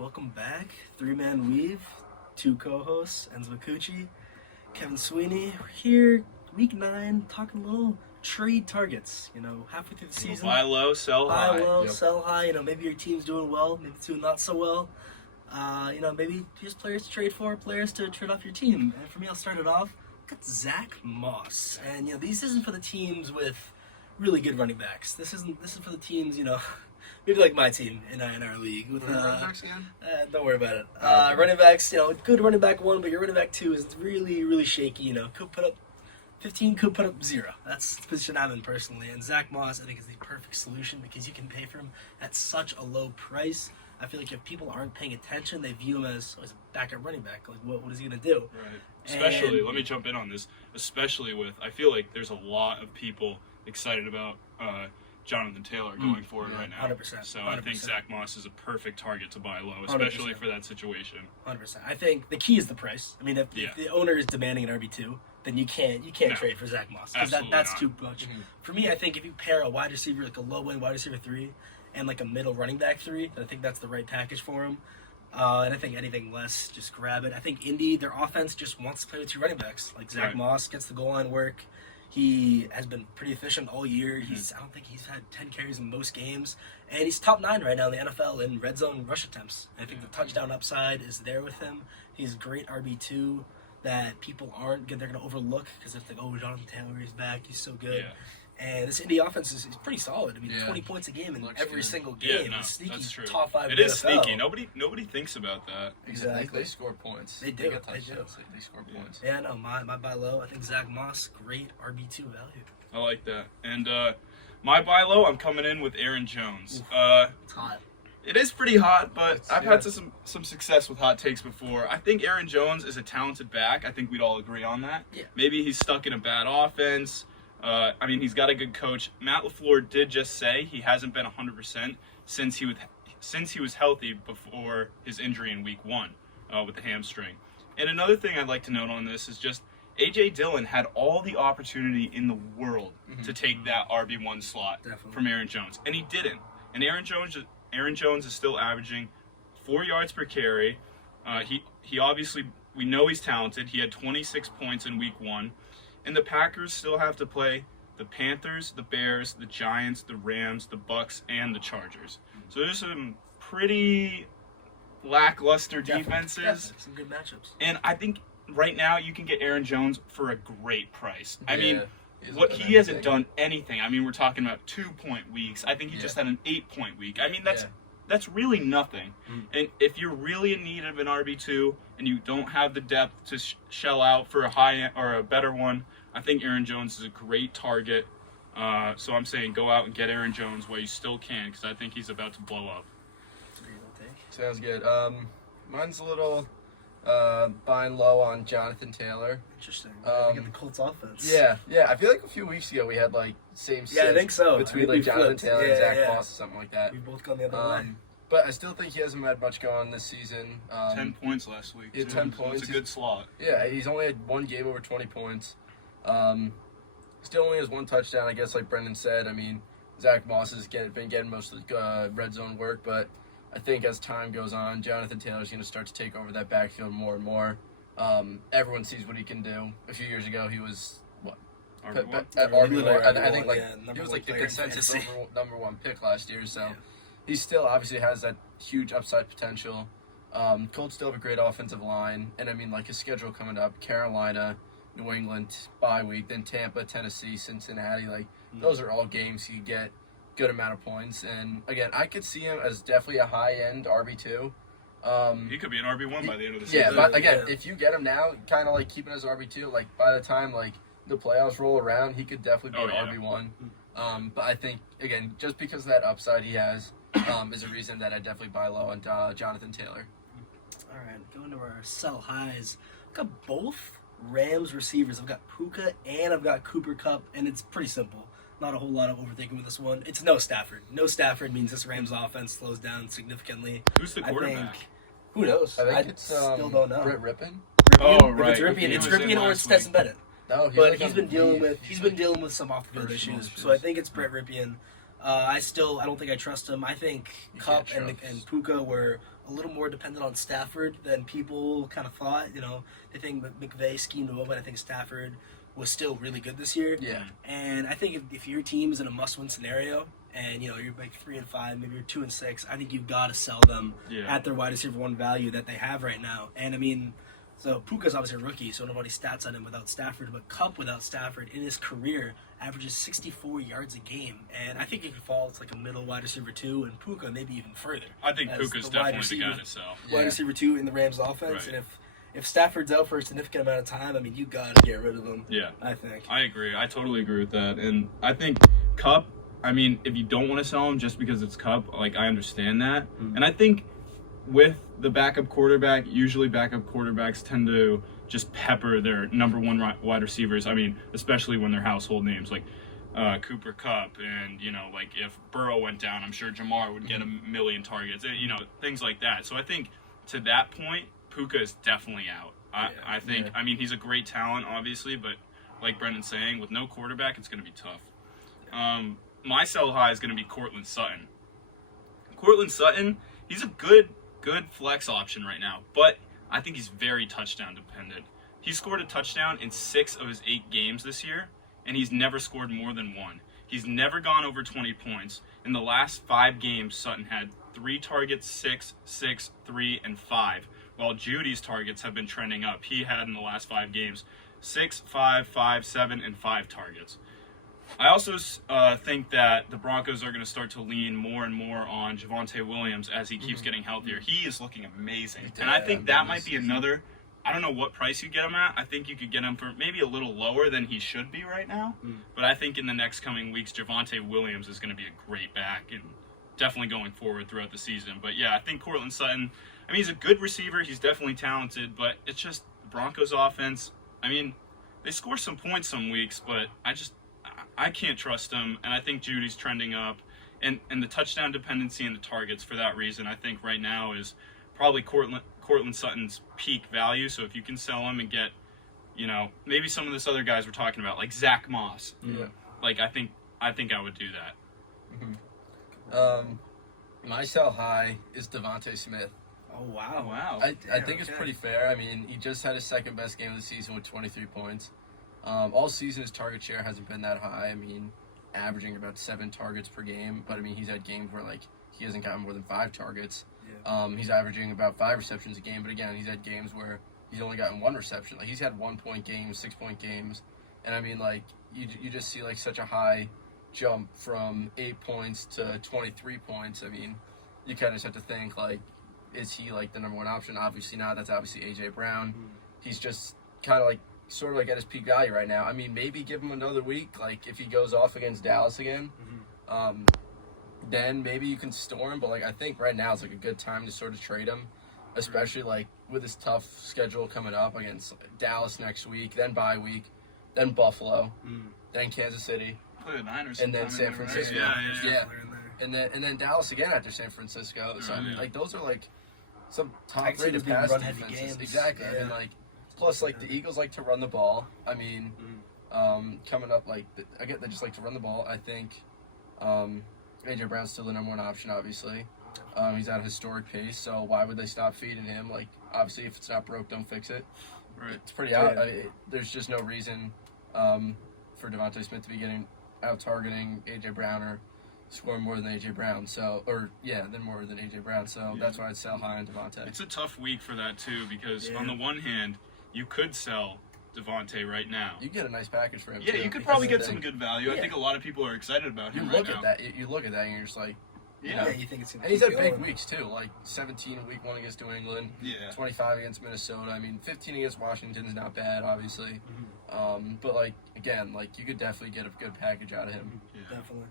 welcome back. Three-man weave, two co-hosts, Enzo Macucci, Kevin Sweeney. We're here, week 9, talking a little trade targets. Halfway through the season. Buy low, sell high. Buy low, sell high. Maybe your team's doing well, maybe it's doing not so well. Maybe just players to trade for, players to trade off your team. And for me, I'll start it off. I've got Zach Moss, and these isn't for the teams with really good running backs. This is for the teams, maybe like my team in our league. With running backs again? Don't worry about it. Running backs, good running back 1, but your running back 2 is really, really shaky. Could put up 15, could put up 0. That's the position I'm in personally. And Zach Moss, I think, is the perfect solution because you can pay for him at such a low price. I feel like if people aren't paying attention, they view him as a backup running back. Like, what is he going to do? Right. Especially, let me jump in on this, especially with, I feel like there's a lot of people excited about Jonathan Taylor going forward right now. 100%. So I think Zach Moss is a perfect target to buy low, especially 100%. For that situation. 100%. I think the key is the price. I mean, if the owner is demanding an RB2, then you can't trade for Zach Moss. Because that's too much. Mm-hmm. For me, I think if you pair a wide receiver, like a low-end wide receiver 3, and like a middle running back 3, then I think that's the right package for him. And I think anything less, just grab it. I think Indy, their offense just wants to play with 2 running backs. Like Zach Moss gets the goal line work. He has been pretty efficient all year. I don't think he's had 10 carries in most games. And he's top 9 right now in the NFL in red zone rush attempts. And I think the touchdown upside is there with him. He's a great RB2 that people they're going to overlook because they're like, oh, Jonathan Taylor is back. He's so good. Yeah. And this Indy offense is pretty solid. I mean, 20 points a game in every single game. Yeah, sneaky, that's true. Top 5 It in is NFL. sneaky. Nobody thinks about that. Exactly. They score points. They do. They score points. Yeah, no, my buy low. I think Zach Moss, great RB2 value. I like that. And my buy low, I'm coming in with Aaron Jones. It's hot. It is pretty hot, but I've had some success with hot takes before. I think Aaron Jones is a talented back. I think we'd all agree on that. Yeah. Maybe he's stuck in a bad offense. He's got a good coach. Matt LaFleur did just say he hasn't been 100% since he was healthy before his injury in week 1 with the hamstring. And another thing I'd like to note on this is just A.J. Dillon had all the opportunity in the world to take that RB1 slot from Aaron Jones, and he didn't. And Aaron Jones is still averaging 4 yards per carry. He obviously, we know he's talented. He had 26 points in week 1. And the Packers still have to play the Panthers, the Bears, the Giants, the Rams, the Bucks, and the Chargers. So there's some pretty lackluster defenses. Some good matchups. And I think right now you can get Aaron Jones for a great price. I mean, he hasn't done anything. I mean, we're talking about 2-point weeks. I think he just had an 8-point week. I mean, that's really nothing. And if you're really in need of an RB2 and you don't have the depth to shell out for a high or a better one, I think Aaron Jones is a great target. So I'm saying go out and get Aaron Jones while you still can, because I think he's about to blow up. Sounds good. Mine's a little buying low on Jonathan Taylor. Interesting. Get the Colts offense. Yeah. I feel like a few weeks ago we had same. Yeah, I think so. Between Jonathan Taylor and Zach Moss or something like that. We've both gone the other way. But I still think he hasn't had much going on this season. 10 points last week. Yeah, 10 points. It's a good slot. Yeah, he's only had 1 game over 20 points. Still only has 1 touchdown, I guess, like Brendan said. I mean, Zach Moss has been getting most of the red zone work, but I think as time goes on, Jonathan Taylor's going to start to take over that backfield more and more. Everyone sees what he can do. A few years ago, he was, RB1? I think he was the consensus number 1 pick last year, so he still obviously has that huge upside potential. Colts still have a great offensive line, and I mean, his schedule coming up, Carolina, New England, bye week, then Tampa, Tennessee, Cincinnati, those are all games you get good amount of points. And again, I could see him as definitely a high-end RB2. He could be an RB1 by the end of the season. Yeah, but again, if you get him now, kind of keeping as RB2, by the time the playoffs roll around, he could definitely be an RB1. But I think, again, just because of that upside he has, is a reason that I definitely buy low on Jonathan Taylor. All right, going to our sell highs. I've got both Rams receivers. I've got Puka and I've got Cooper Kupp, and it's pretty simple. Not a whole lot of overthinking with this one. It's no Stafford. No Stafford means this Rams offense slows down significantly. Who's the quarterback? Who knows? I think it's still don't know. Britt Rippon. Oh, right. It's Ripien or it's Stetson Bennett. No, but he's been dealing with some off the field issues. So I think it's Brett Ripien. I don't think I trust him. I think Cup and Puka were a little more dependent on Stafford than people kind of thought. They think McVay schemed him up, but I think Stafford was still really good this year. Yeah. And I think if your team is in a must-win scenario, and you're like 3-5, maybe you're 2-6, I think you've got to sell them at their wide receiver 1 value that they have right now. And I mean, so Puka's obviously a rookie, so nobody stats on him without Stafford. But Cup without Stafford in his career averages 64 yards a game, and I think he could fall to like a middle wide receiver 2, and Puka maybe even further. I think Puka's definitely the guy to sell. Wide receiver 2 in the Rams offense, and if Stafford's out for a significant amount of time, I mean, you got to get rid of him. Yeah, I think. I agree. I totally agree with that, and I think Cup. I mean, if you don't want to sell him just because it's Cup, like I understand that, and I think with the backup quarterback, usually backup quarterbacks tend to just pepper their number 1 wide receivers. I mean, especially when they're household names like Cooper Kupp, and like if Burrow went down, I'm sure Jamar would get a million targets, things like that. So I think to that point, Puka is definitely out. I think, I mean, he's a great talent, obviously, but like Brendan's saying, with no quarterback, it's going to be tough. My sell high is going to be Courtland Sutton. Courtland Sutton, he's a good flex option right now, but I think he's very touchdown dependent. He scored a touchdown in 6 of his 8 games this year, and he's never scored more than 1. He's never gone over 20 points. In the last 5 games, Sutton had 3 targets, 6, 6, 3, and 5, while Judy's targets have been trending up. He had in the last 5 games 6, 5, 5, 7, and 5 targets. I also think that the Broncos are going to start to lean more and more on Javonte Williams as he keeps getting healthier. He is looking amazing. And I think that might be another, I don't know what price you get him at. I think you could get him for maybe a little lower than he should be right now. But I think in the next coming weeks, Javonte Williams is going to be a great back and definitely going forward throughout the season. But yeah, I think Courtland Sutton, I mean, he's a good receiver. He's definitely talented, but it's just the Broncos offense. I mean, they score some points some weeks, but I can't trust him, and I think Judy's trending up, and the touchdown dependency and the targets for that reason, I think right now is probably Courtland Sutton's peak value. So if you can sell him and get, maybe some of this other guys we're talking about, like Zach Moss, like I think I would do that. My sell high is Devontae Smith. Oh wow! Wow! I think it's pretty fair. I mean, he just had his second best game of the season with 23 points. All season, his target share hasn't been that high. I mean, averaging about 7 targets per game. But, I mean, he's had games where, like, he hasn't gotten more than 5 targets. Yeah. He's averaging about 5 receptions a game. But, again, he's had games where he's only gotten 1 reception. Like, he's had 1-point games, 6-point games. And, I mean, like, you just see, like, such a high jump from 8 points to 23 points. I mean, you kind of just have to think, like, is he, like, the number 1 option? Obviously not. That's obviously A.J. Brown. He's just kind of, like, sort of like at his peak value right now. I mean, maybe give him another week, like if he goes off against Dallas again, then maybe you can store him. But like I think right now is like a good time to sort of trade him, especially like with his tough schedule coming up against Dallas next week, then bye week, then Buffalo, then Kansas City, and then San Francisco. Yeah. And then Dallas again after San Francisco. So I mean, like those are like some top rated pass defenses. Exactly. Yeah. I mean, like. Plus, like, the Eagles like to run the ball. I mean, coming up, like, again, they just like to run the ball. I think A.J. Brown's still the number 1 option, obviously. He's at a historic pace, so why would they stop feeding him? Like, obviously, if it's not broke, don't fix it. Right. It's pretty out. I mean, there's just no reason for Devontae Smith to be getting out-targeting A.J. Brown or scoring more than A.J. Brown. So, then more than A.J. Brown. So that's why I'd sell high on Devontae. It's a tough week for that, too, because on the one hand, you could sell Devontae right now. You get a nice package for him. Yeah, too, you could probably get some good value. Yeah. I think a lot of people are excited about him. You look at that, and you're just like, you think it's. And he's had big weeks too, like 17 in week 1 against New England, 25 against Minnesota. I mean, 15 against Washington is not bad, obviously. But like again, like you could definitely get a good package out of him. Yeah. Definitely.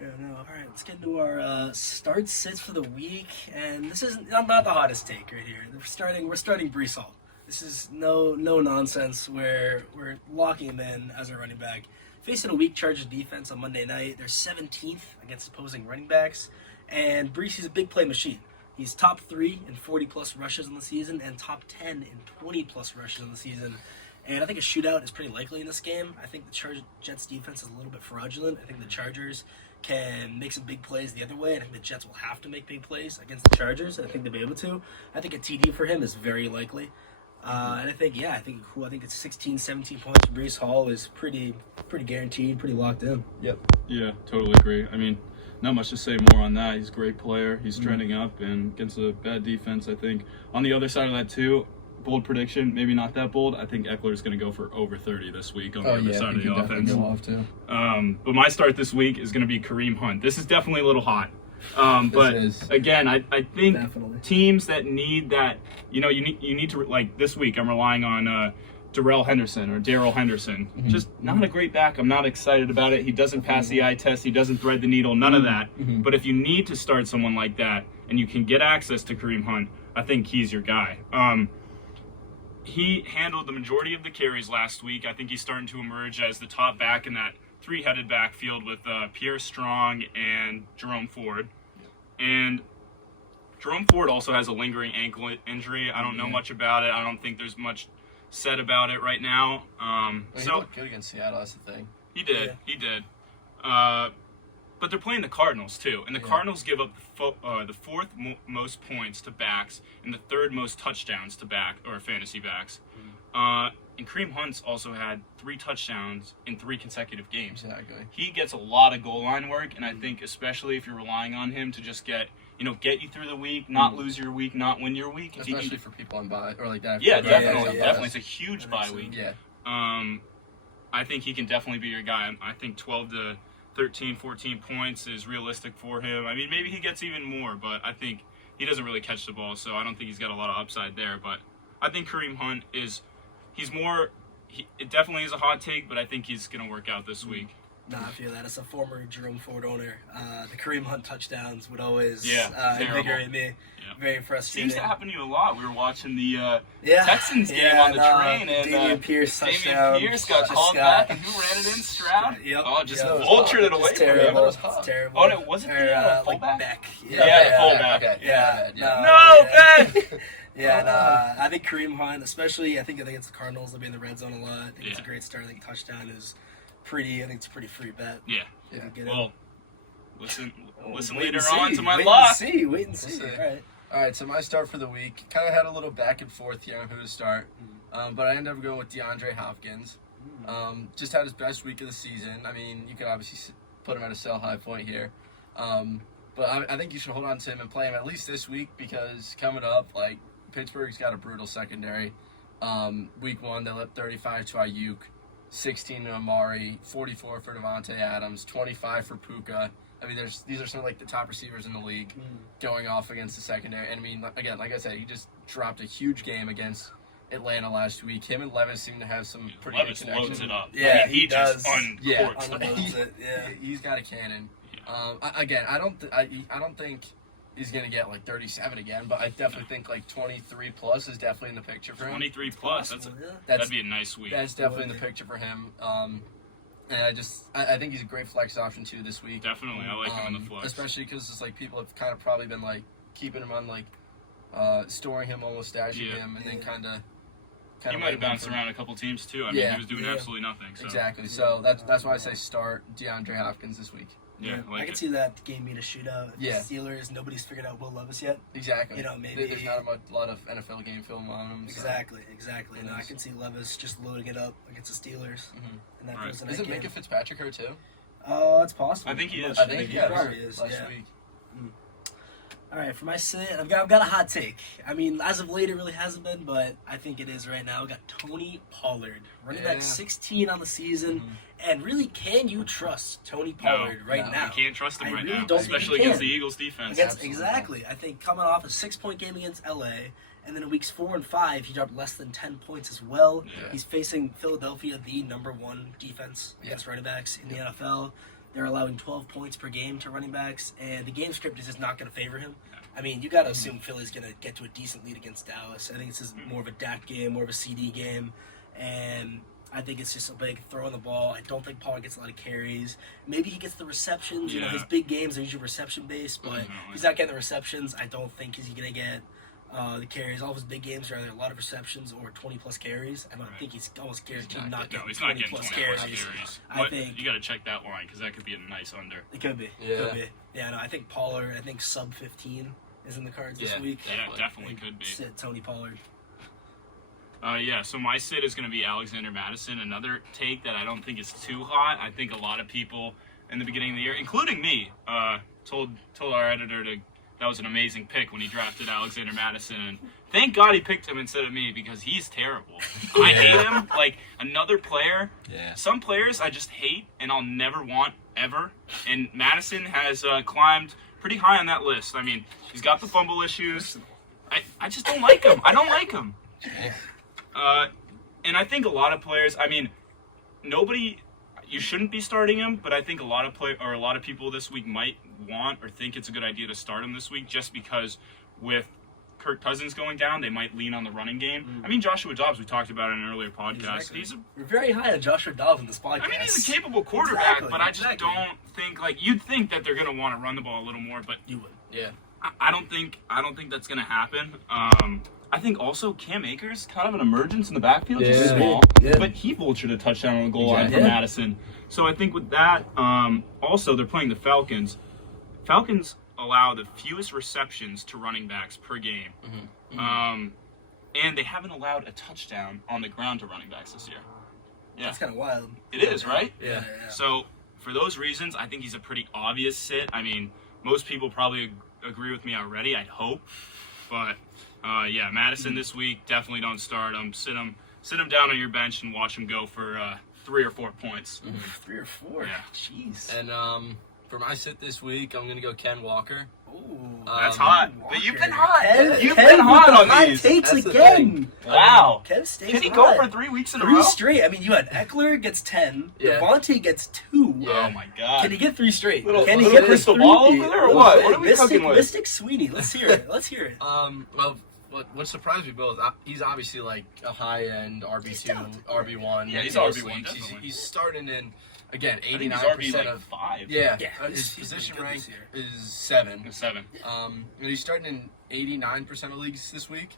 Yeah, no. All right, let's get into our start sits for the week, and this is not the hottest take right here. We're starting Breece Hall. This is no nonsense. We're locking him in as a running back. Facing a weak Chargers defense on Monday night. They're 17th against opposing running backs. And Breece is a big play machine. He's top 3 in 40-plus rushes in the season and top 10 in 20-plus rushes in the season. And I think a shootout is pretty likely in this game. I think the Jets defense is a little bit fraudulent. I think the Chargers can make some big plays the other way. I think the Jets will have to make big plays against the Chargers. I think they'll be able to. I think a TD for him is very likely. And I think it's 16, 17 points from Breece Hall is pretty guaranteed, pretty locked in. Yep. Yeah, totally agree. I mean, not much to say more on that. He's a great player. He's trending up and against a bad defense, I think. On the other side of that, too, bold prediction, maybe not that bold. I think Eckler's going to go for over 30 this week on the other side of the offense. Go off too. But my start this week is going to be Kareem Hunt. This is definitely a little hot. But again, I think Definitely. teams that need that, you need to, like this week, I'm relying on Darrell Henderson or Darrell Henderson. Just not a great back. I'm not excited about it. He doesn't pass the eye test. He doesn't thread the needle. None of that. But if you need to start someone like that and you can get access to Kareem Hunt, I think he's your guy. He handled the majority of the carries last week. I think he's starting to emerge as the top back in that three-headed backfield with Pierre Strong and Jerome Ford. And Jerome Ford also has a lingering ankle injury. I don't know much about it. I don't think there's much said about it right now. He looked good against Seattle, that's the thing. He did. But they're playing the Cardinals, too. And the Cardinals give up the fourth most points to backs and the third most touchdowns to fantasy backs. And Kareem Hunt's also had 3 touchdowns in 3 consecutive games. Exactly. He gets a lot of goal line work, and I think especially if you're relying on him to just get you through the week, not lose your week, not win your week. Especially for people on bye or like that. Yeah, definitely. It's a huge bye week. Yeah. I think he can definitely be your guy. I think 12 to 13, 14 points is realistic for him. I mean, maybe he gets even more, but I think he doesn't really catch the ball, so I don't think he's got a lot of upside there. But I think Kareem Hunt it definitely is a hot take, but I think he's going to work out this week. No, I feel that. As a former Jerome Ford owner, the Kareem Hunt touchdowns would always invigorate me. Yeah. Very frustrating. Seems to happen to you a lot. We were watching the Texans game on the train, and Damian Pierce touchdown. Damian Pierce got called back, and who ran it in? Stroud? Just vultured it away from him. It was terrible. Oh, no, wasn't it fullback? Beck. Fullback. Okay. Beck! I think Kareem Hunt, especially, I think against the Cardinals, they'll be in the red zone a lot. I think it's a great start. I think touchdown is I think it's a pretty free bet. Yeah. Well, listen wait later on to my wait lock. Wait and see. All right, so my start for the week, kind of had a little back and forth here on who to start, but I ended up going with DeAndre Hopkins. Just had his best week of the season. I mean, you could obviously put him at a sell high point here. But I think you should hold on to him and play him at least this week because coming up, like, Pittsburgh's got a brutal secondary. Week 1, they let 35 to Ayuk, 16 to Amari, 44 for Devontae Adams, 25 for Puka. I mean, these are some of, like, the top receivers in the league going off against the secondary. And, I mean, again, like I said, he just dropped a huge game against Atlanta last week. Him and Levis seem to have some pretty good connection. Levis loads it up. Yeah, I mean, he does. just uncorks the ball. He's got a cannon. I don't think he's gonna get like 37 again, but I definitely think like 23 plus is definitely in the picture for him. 23 plus, that'd be a nice week. That's definitely in the picture for him. And I think he's a great flex option too this week. Definitely, I like him in the flex, especially because it's like people have kind of probably been like keeping him on like storing him, almost stashing him, and then kind of. He might have bounced around a couple teams too. I mean, he was doing absolutely nothing. So. Exactly. So that's why I say start DeAndre Hopkins this week. Yeah, I can see that game being a shootout. The Steelers, nobody's figured out Will Levis yet. Exactly. Maybe there's not a lot of NFL game film on him. So. Exactly. No, I can see Levis just loading it up against the Steelers. And that goes in Isn't Minka Fitzpatrick hurt too? It's possible. I think he is. I think he probably is. Last week. All right, for my sit, I've got a hot take. I mean, as of late, it really hasn't been, but I think it is right now. I've got Tony Pollard, running back 16 on the season, and really, can you trust Tony Pollard now? You can't trust him right now, don't especially against the Eagles defense. Exactly. I think coming off a 6-point game against LA, and then in weeks 4 and 5, he dropped less than 10 points as well. Yeah. He's facing Philadelphia, the #1 defense against running backs in the NFL. They're allowing 12 points per game to running backs, and the game script is just not going to favor him. I mean, you got to assume Philly's going to get to a decent lead against Dallas. I think this is more of a Dak game, more of a CD game, and I think it's just a big throw on the ball. I don't think Pollard gets a lot of carries. Maybe he gets the receptions. You know, his big games are usually reception-based, but he's not getting the receptions. I don't think he's going to get the carries. All of his big games are either a lot of receptions or 20-plus carries. I don't think he's almost guaranteed not getting 20-plus carries. I think you got to check that line because that could be a nice under. It could be. Yeah. Could be. Yeah, no, I think Pollard, sub 15 is in the cards this week. Yeah, definitely could be. Sit Tony Pollard. So my sit is going to be Alexander Madison. Another take that I don't think is too hot. I think a lot of people in the beginning of the year, including me, told our editor that was an amazing pick when he drafted Alexander Madison. And thank God he picked him instead of me because he's terrible. I hate him. Like, another player. Yeah. Some players I just hate and I'll never want ever. And Madison has climbed pretty high on that list. I mean, he's got the fumble issues. I just don't like him. I don't like him. And I think a lot of players, I mean, you shouldn't be starting him, but I think a lot of people this week might want or think it's a good idea to start him this week just because with Kirk Cousins going down, they might lean on the running game. I mean, Joshua Dobbs, we talked about in an earlier podcast. Exactly. We're very high on Joshua Dobbs in this podcast. I mean, he's a capable quarterback, but I just don't think, you'd think that they're going to want to run the ball a little more, but you would. Yeah. I don't think that's going to happen. I think also Cam Akers, kind of an emergence in the backfield, just small, but he vultured a touchdown on the goal line for Madison. So I think with that, also they're playing the Falcons. Falcons allow the fewest receptions to running backs per game. And they haven't allowed a touchdown on the ground to running backs this year. Yeah. That's kind of wild. It is, right? Yeah. So for those reasons, I think he's a pretty obvious sit. I mean, most people probably agree with me already, I'd hope. But Madison this week, definitely don't start him. Sit him down on your bench and watch him go for 3 or 4 points. 3 or 4? Yeah. Jeez. And for my sit this week, I'm going to go Ken Walker. Ooh, that's hot. Walker. But you've been hot. You've been hot on these. Takes that's again. Wow. Kev stays Can he hot. go for 3 weeks in a 3 row? straight. I mean, you had Eckler gets 10. Yeah. Devontae gets 2. Oh my God. Can he get 3 straight? Can he get crystal ball over there or what? What are we cooking with? Mystic Sweeney. Let's hear it. Well, what surprised me, Bill, is he's obviously like a high-end RB2, RB1. Yeah, he's RB1. definitely. He's starting in, again, 89% RB of 5. Yeah, he's his position rank is 7. 7. And he's starting in 89% of leagues this week.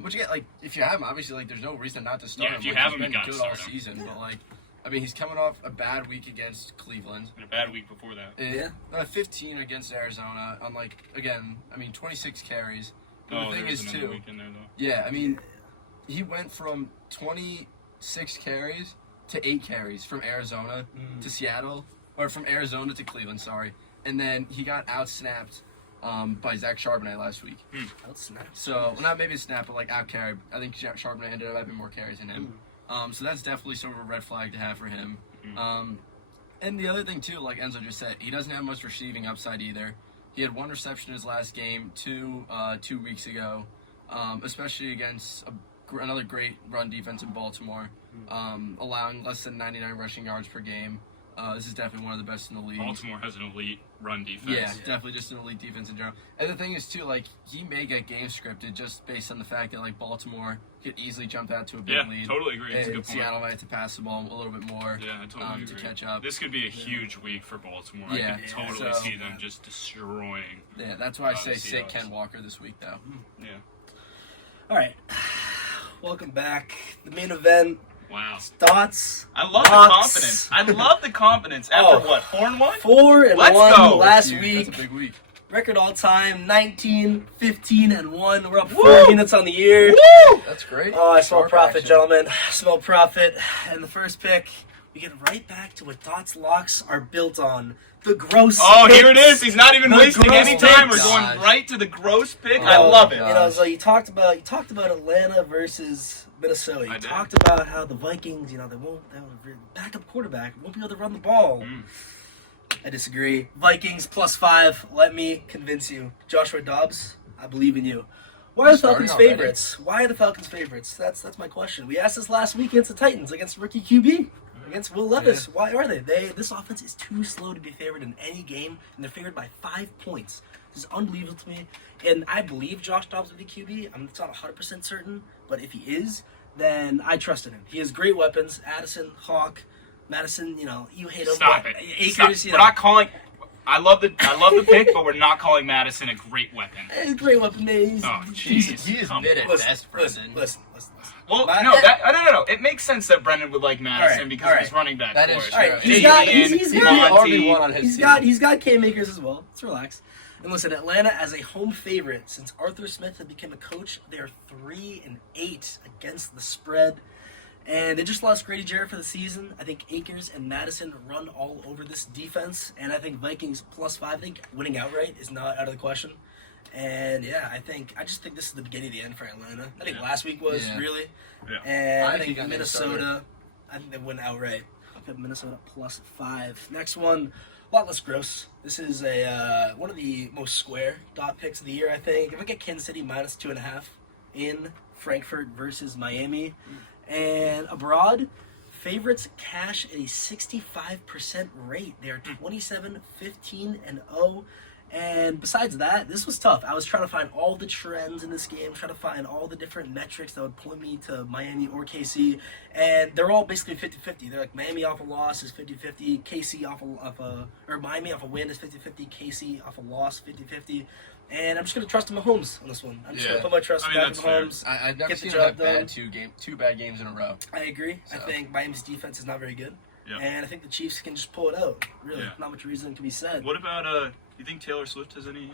Which again, if you have him, obviously, there's no reason not to start him. If you have him, he's you been gotta good start all him. season, but I mean, he's coming off a bad week against Cleveland. And a bad week before that. And 15 against Arizona on 26 carries. But the thing is, too, week in there, though. yeah, I mean, he went from 26 carries to 8 carries from Arizona to Seattle, or from Arizona to Cleveland, sorry. And then he got out-snapped by Zach Charbonnet last week. Out-snapped? So, well, not maybe a snap, but out-carried. I think Charbonnet ended up having more carries than him. So that's definitely sort of a red flag to have for him. And the other thing, too, like Enzo just said, he doesn't have much receiving upside either. He had 1 reception in his last game 2 weeks ago, especially against another great run defense in Baltimore, allowing less than 99 rushing yards per game. This is definitely one of the best in the league. Baltimore has an elite run defense. Yeah, definitely just an elite defense in general. And the thing is, too, he may get game scripted just based on the fact that, Baltimore could easily jump out to a big lead. Yeah, totally agree. It's a good point. Seattle might have to pass the ball a little bit more to catch up. This could be a huge week for Baltimore. Yeah. I could totally see them just destroying. Yeah, that's why I say sit Ken Walker this week, though. Yeah. All right. Welcome back. The main event. Wow. Thoughts? I love the confidence. I love the confidence. After what? 4-1? 4-1 go. last week. That's a big week. Record all time 19, 15-1. We're up 4 units on the year. Woo! That's great. Oh, I smell profit, action. gentlemen. I smell profit. And the first pick, we get right back to what Dot's locks are built on. The gross picks. Here it is. He's not even wasting any time. We're going right to the gross pick. I love it. So you talked about Atlanta versus Minnesota. You talked about how the Vikings, they won't backup quarterback won't be able to run the ball. I disagree. Vikings +5. Let me convince you. Joshua Dobbs, I believe in you. Why are the Falcons favorites? Why are the Falcons favorites? That's my question. We asked this last week against the Titans, against rookie QB, against Will Levis. Yeah. Why are they? This offense is too slow to be favored in any game, and they're favored by 5 points. This is unbelievable to me. And I believe Josh Dobbs will be QB. I'm not 100% certain, but if he is, then I trust in him. He has great weapons. Addison, Hawk, Madison, you hate him. Stop it. Akers, We're not calling. I love the pick, but we're not calling Madison a great weapon. He's a great weapon, man. He is mid at best, Brendan. Listen. Well, no. It makes sense that Brendan would like Madison because he's running back. That for is it. true. All right, he's got K makers as well. Let's relax. And listen, Atlanta as a home favorite since Arthur Smith had become a coach, they are 3-8 against the spread. And they just lost Grady Jarrett for the season. I think Akers and Madison run all over this defense. And I think Vikings +5. I think winning outright is not out of the question. And I just think this is the beginning of the end for Atlanta. I think last week was really. Yeah. And I think Minnesota, I think they win outright. I'll put Minnesota +5. Next one, a lot less gross. This is one of the most square dot picks of the year, I think. If I get Kansas City -2.5 in Frankfurt versus Miami. And abroad, favorites cash at a 65% rate. They are 27-15-0. And besides that, this was tough. I was trying to find all the trends in this game, trying to find all the different metrics that would point me to Miami or KC. And they're all basically 50-50. They're like Miami off a loss is 50-50, KC or Miami off a win is 50-50, KC off a loss 50-50. And I'm just going to trust in Mahomes on this one. I'm just going to put my trust back in Mahomes. I've never seen him have two bad games in a row. I agree. So. I think Miami's defense is not very good. Yeah. And I think the Chiefs can just pull it out. Really, not much reason can be said. What about, you think Taylor Swift has any,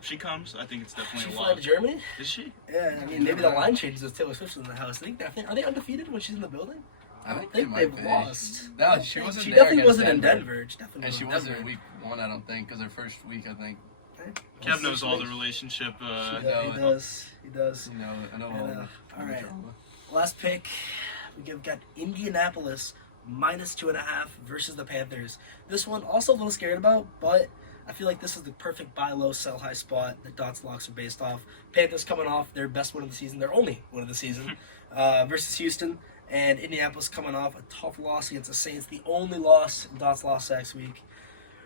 she comes? I think it's definitely a lot. She fly to Germany? Is she? Yeah, I mean, maybe the line changes with Taylor Swift in the house. Are they undefeated when she's in the building? I don't think they've lost. No, she wasn't. She there definitely wasn't in Denver. Denver. She wasn't week 1, I don't think, because her first week, I think. Kev knows all the relationship. He does. I know all right. Last pick, we've got Indianapolis -2.5 versus the Panthers. This one also a little scared about, but I feel like this is the perfect buy low, sell high spot that Dots locks are based off. Panthers coming off their best win of the season, their only win of the season, versus Houston, and Indianapolis coming off a tough loss against the Saints, the only loss Dots lost last week.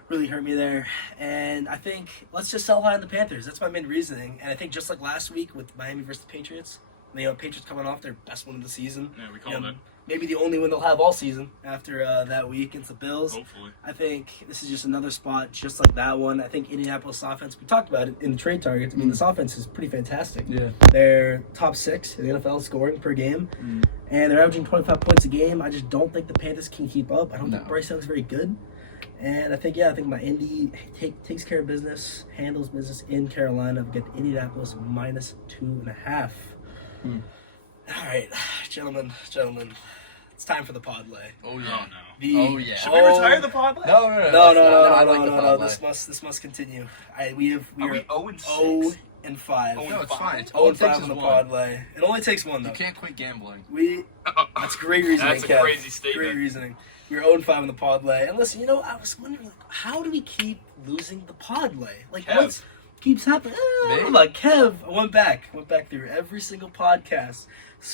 Really hurt me there. And I think let's just sell high on the Panthers. That's my main reasoning. And I think just like last week with Miami versus the Patriots, Patriots coming off their best win of the season. Yeah, we called it. Maybe the only win they'll have all season after that week against the Bills. Hopefully. I think this is just another spot just like that one. I think Indianapolis offense, we talked about it in the trade targets. I mean, this offense is pretty fantastic. Yeah. They're top 6 in the NFL scoring per game. And they're averaging 25 points a game. I just don't think the Panthers can keep up. I don't think Bryce Young's very good. And I think my Indy takes care of business, handles business in Carolina. We get Indianapolis -2.5. All right, gentlemen, it's time for the parlay. Oh yeah, Should we retire the parlay? No. I like the parlay. This must continue. We are 0-6? 0-5. No, it's fine. It's 0-5 on the parlay. It only takes one though. You can't quit gambling. That's great reasoning. That's a crazy statement. Great reasoning. We're 0-5 on the parlay. And listen, I was wondering, how do we keep losing the parlay? What keeps happening? Look, Kev, I went back through every single podcast,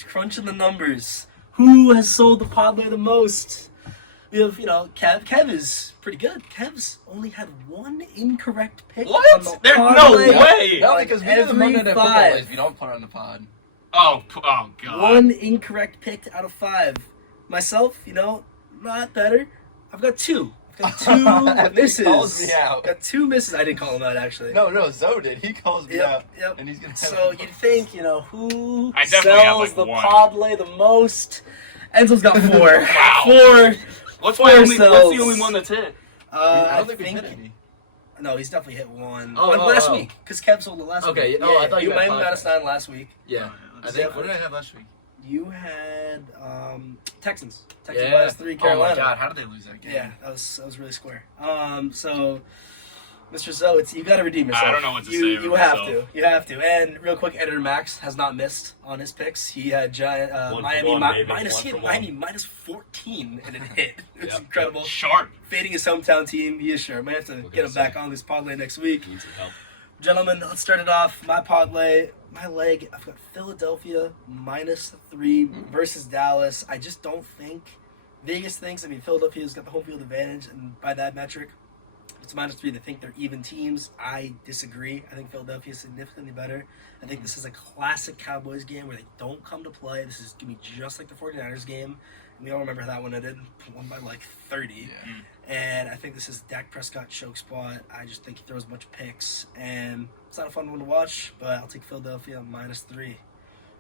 crunching the numbers. Who has sold the parlay the most? We have, Kev. Kev is pretty good. Kev's only had one incorrect pick. What? On the There's parlay. no way. No, because we do the Monday Night Football if you don't put it on the pod. Oh God. One incorrect pick out of 5. Myself, not better. I've got 2. I've got 2 misses. He calls me out. Got 2 misses. I didn't call him out, actually. No, Zoe did. He calls me out. Yep. And he's gonna have so you'd think, who I definitely sells have, the one. parlay the most? Enzo's got 4. Wow. 4. What's Four the sells. only one that's hit? I don't think we hit any. No, he's definitely hit one. Oh, last week, because Kev sold it last week. Okay. I thought you might meant have -9 last week. Yeah. I think. What did I have last week? You had Texans. Yeah. -3, Carolina. Oh my God! How did they lose that game? Yeah, that was really square. So, Mr. Zoe, you got to redeem yourself. I don't know what to say. You have to. And real quick, Editor Max has not missed on his picks. He had Miami -14 and it hit. It's incredible. Sharp. Fading his hometown team. He is sure. Might have to get him back on this parlay next week. Need some help. Gentlemen, let's start it off. My parlay, my leg, I've got Philadelphia -3 versus Dallas. I just don't think Vegas thinks, Philadelphia's got the home field advantage, and by that metric, it's -3. They think they're even teams. I disagree. I think Philadelphia is significantly better. I think this is a classic Cowboys game where they don't come to play. This is going to be just like the 49ers game. We all remember that one. It did won by like 30. Yeah. And I think this is Dak Prescott choke spot. I just think he throws a bunch of picks, and it's not a fun one to watch. But I'll take Philadelphia -3.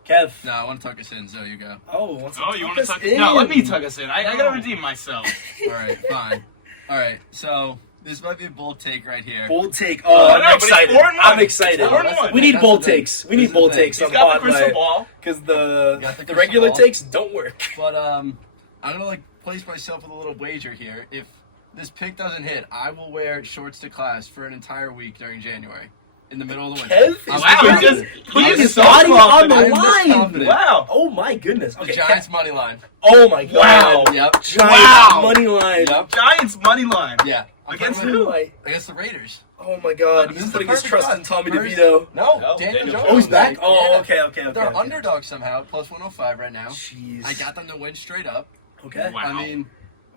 Kev. No, I want to tuck us in, so you go. Oh, you want to tuck us in? No, let me tuck us in. I gotta redeem myself. All right, fine. All right, so this might be a bold take right here. Bold take. Oh, I know, I'm but it's excited. 4-1. I'm excited. It's 4-1. We need That's bold the thing. takes. We need bold takes He's on got the crystal Parlay. ball. Because Got the crystal regular ball. takes don't work. But I'm gonna place myself with a little wager here. If this pick doesn't hit, I will wear shorts to class for an entire week during January, in the middle of the winter. Kev is Wow, putting he's his so body on the confident. line. confident. Wow. Oh my goodness. The Okay, Giants money line. Oh my god. Wow. Yep. Giants Wow. money line. Yep. Giants money line. Yeah. I'm Against putting who? my- Against the Raiders. Oh my god. This He's is the putting his perfect trust spot. in Tommy First- DeVito. No, No, Daniel Daniel Jones. Oh, he's back? baby. Oh, Yeah. okay, okay, okay. They're okay. underdogs somehow, plus 105 right now. Jeez. I got them to win straight up. Okay. Wow. I mean,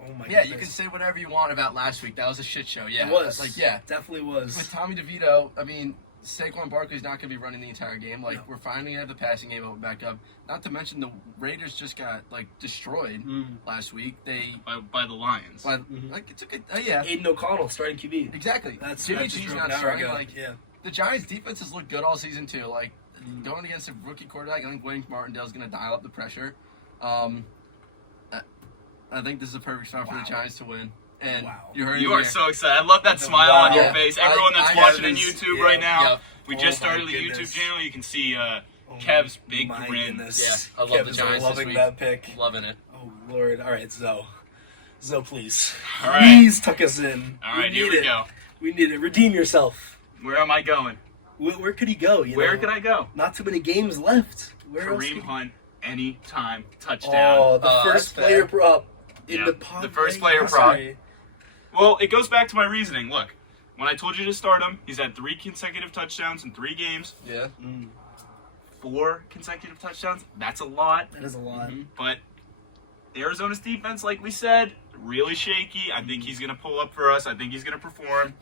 Oh my yeah, goodness. you can say whatever you want about last week. That was a shit show. Yeah, It was. Like, yeah, Definitely was. with Tommy DeVito, I mean, Saquon Barkley's not going to be running the entire game. Like, No. we're finally going to have the passing game back up. Not to mention the Raiders just got, like, destroyed last week. They, By the Lions. like, it took a, yeah. Aiden O'Connell starting QB. Exactly. That's Jimmy just G's an not hour starting. ago. Like, yeah. the Giants' defense has looked good all season, too. Like, going against a rookie quarterback, I think Wayne Martindale's going to dial up the pressure. I think this is a perfect spot for the Giants to win. And Wow. you heard You it are here. so excited. I love that smile on your Yeah. face. Everyone that's I watching on this- YouTube yeah. right now, Yep. we Oh just my started the goodness. YouTube channel. You can see Oh Kev's big my grin. goodness. Yeah, I love Kev the is Giants this loving week. that pick. Loving it. Oh Lord. All right, Zoe. Zoe, please. All right. Please tuck us in. All right, We here need we it. go. We need it. Redeem yourself. Where am I going? Where could he go? You Where know? could I go? Not too many games left. Where else Kareem could- Hunt, anytime touchdown. Oh, the Oh, first that's player fair. prop in Yeah, the the Parlay first player prop. history. Well, it goes back to my reasoning. Look, when I told you to start him, he's had 3 consecutive touchdowns in 3 games. Yeah. 4 consecutive touchdowns. That's a lot. That is a lot. But Arizona's defense, like we said, really shaky. I think he's going to pull up for us. I think he's going to perform.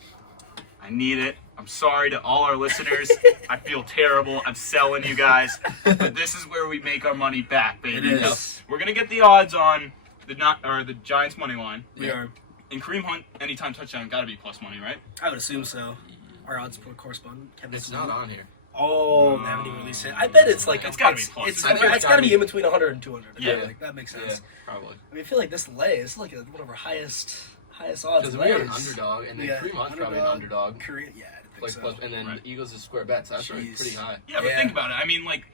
I need it. I'm sorry to all our listeners. I feel terrible. I'm selling you guys. But this is where we make our money back, baby. It is. We're going to get the odds on the Giants money line. We are. And Kareem Hunt, anytime touchdown, got to be plus money, right? I would assume so. Our odds correspond. It's not on here. Oh, they haven't even released it. I bet it's like It's gotta be plus. It's I think it's got to gotta be be- in between 100 and 200. Yeah. Like, that makes Yeah, sense. probably. I mean, I feel like this is like one of our highest odds. Because we have an lays. underdog, and then Yeah, Kareem Hunt's probably an underdog. Korea, yeah, I think Like, so. plus, and then Right. the Eagles is square bets. That's Jeez. pretty high. Yeah, but Yeah. think about it. I mean, like,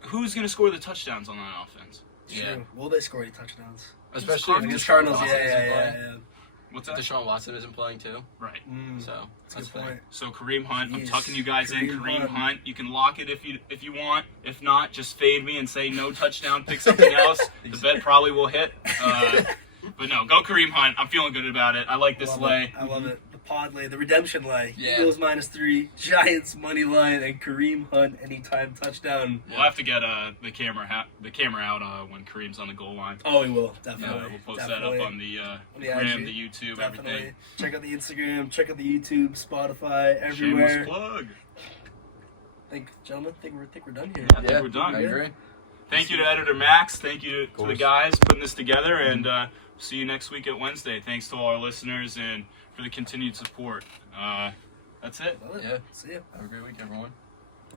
who's going to score the touchdowns on that offense? True. Yeah. Will they score any touchdowns? Especially if Against Deshaun Cardinals, Watson yeah, isn't yeah, playing. yeah. What's that? Deshaun Watson isn't playing too, Right. so That's a good fair. point. So Kareem Hunt, I'm Jeez. tucking you guys in. Kareem Kareem Hunt. Hunt. You can lock it if you want. If not, just fade me and say no touchdown. Pick something else. The bet probably will hit. But no, go Kareem Hunt. I'm feeling good about it. I like this Love lay. it. I love it. The pod lay, the redemption lay. Yeah. Eagles -3, Giants money line, and Kareem Hunt anytime touchdown. We'll have to get the camera out when Kareem's on the goal line. Oh, we will definitely. We'll post Definitely. that up on the the gram, IG. the YouTube, Definitely. everything. Check out the Instagram. Check out the YouTube, Spotify, everywhere. Shameless plug. Gentlemen, think we're done here. I think we're done. I agree. Thank you to Editor Max. Thank you to the course. guys putting this together. And see you next week at Wednesday. Thanks to all our listeners and for the continued support. That's it. Love it. Yeah. See ya. Have a great week, everyone.